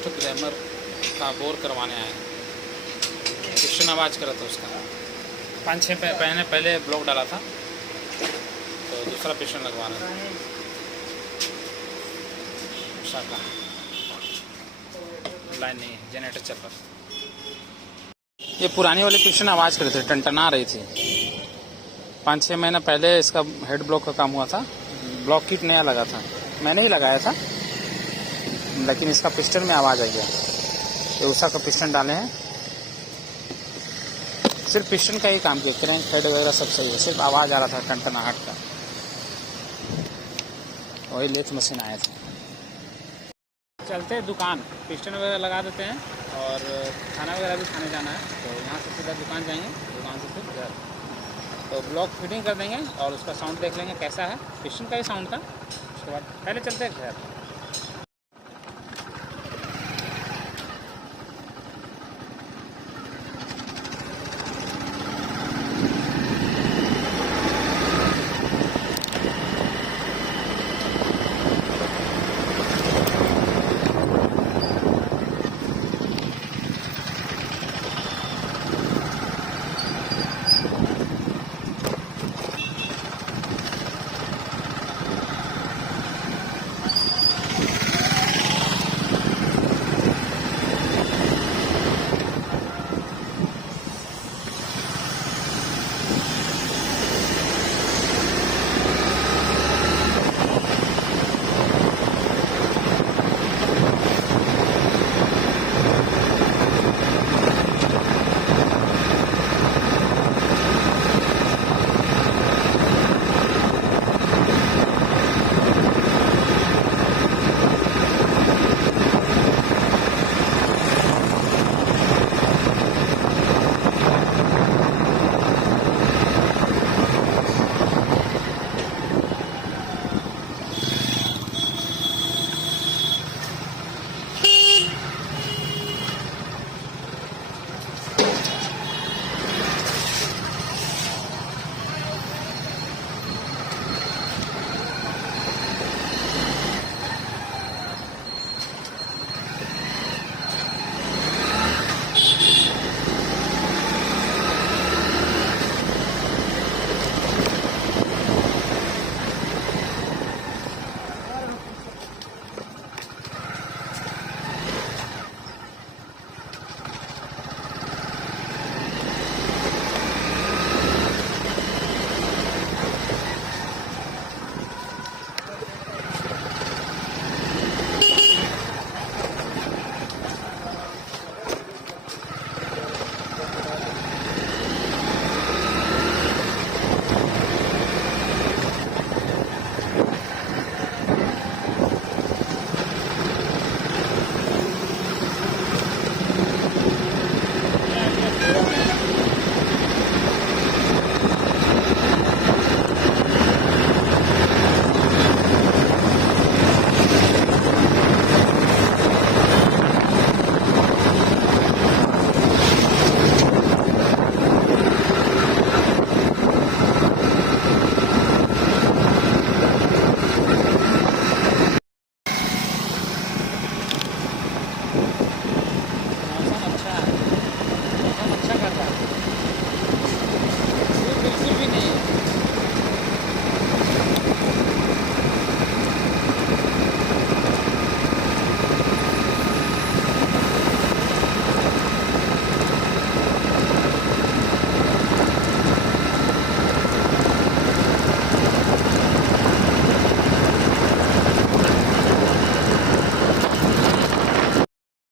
Left glamour का bore करवाने आए हैं। पिस्टन आवाज़ करा था उसका। 5-6 महीने पहले ब्लॉक डाला था, तो दूसरा पिस्टन लगवाना है उषा का। लाइन नहीं है, जनरेटर चल रहा। ये पुरानी वाली पिस्टन आवाज़ कर रही थी, टनटना रही थी। 5-6 महीना पहले इसका हेड ब्लॉक का काम हुआ था। ब्लॉक किट नया लगा था, मैंने ही लगाया था, लेकिन इसका पिस्टन में आवाज़ आई है। ये उषा का पिस्टन डाले हैं, सिर्फ पिस्टन का ही काम किया, क्रैंक हेड वगैरह सब सही है, सिर्फ आवाज़ आ रहा था टनटनाहट का। वही लेथ मशीन आया था। चलते हैं दुकान, पिस्टन वगैरह लगा देते हैं और खाना वगैरह भी खाने जाना है, तो यहाँ से सीधा दुकान जाएंगे, दुकान से फिर घर। तो ब्लॉक फिटिंग कर देंगे और उसका साउंड देख लेंगे कैसा है, पिस्टन का ही साउंड था। उसके बाद पहले चलते हैं घर।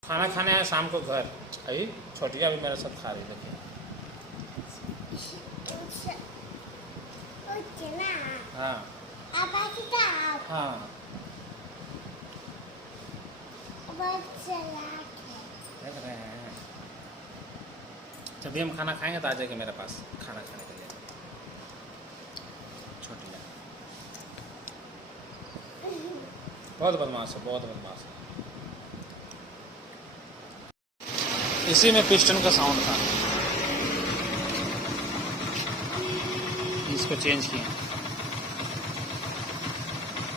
खाना खाने आए शाम को घर। अभी छोटिया भी मेरे साथ खा रही, देखिए। हाँ हाँ, देख रहे हैं। जब भी हम खाना खाएंगे तो आ जाएगी मेरे पास खाना खाने के लिए। छोटिया बहुत बदमाश है, बहुत बदमाश है। इसी में पिस्टन का साउंड था, इसको चेंज किया।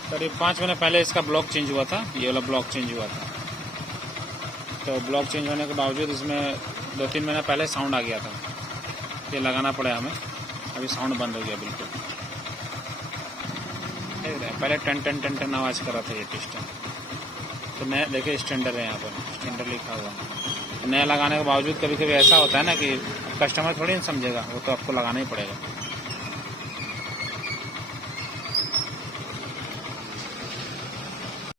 करीब 5 महीने पहले इसका ब्लॉक चेंज हुआ था, ये वाला ब्लॉक चेंज हुआ था। तो ब्लॉक चेंज होने के बावजूद इसमें 2-3 महीना पहले साउंड आ गया था, ये लगाना पड़ा हमें। अभी साउंड बंद हो गया बिल्कुल, देख रहे हैं। पहले टन टन टन टन आवाज़ कर रहा था ये पिस्टन। तो नया देखिए स्टैंडर्ड है, यहाँ पर स्टैंडर्ड लिखा हुआ है। नया लगाने के बावजूद कभी कभी ऐसा होता है ना कि कस्टमर थोड़ी ना समझेगा, वो तो आपको लगाना ही पड़ेगा।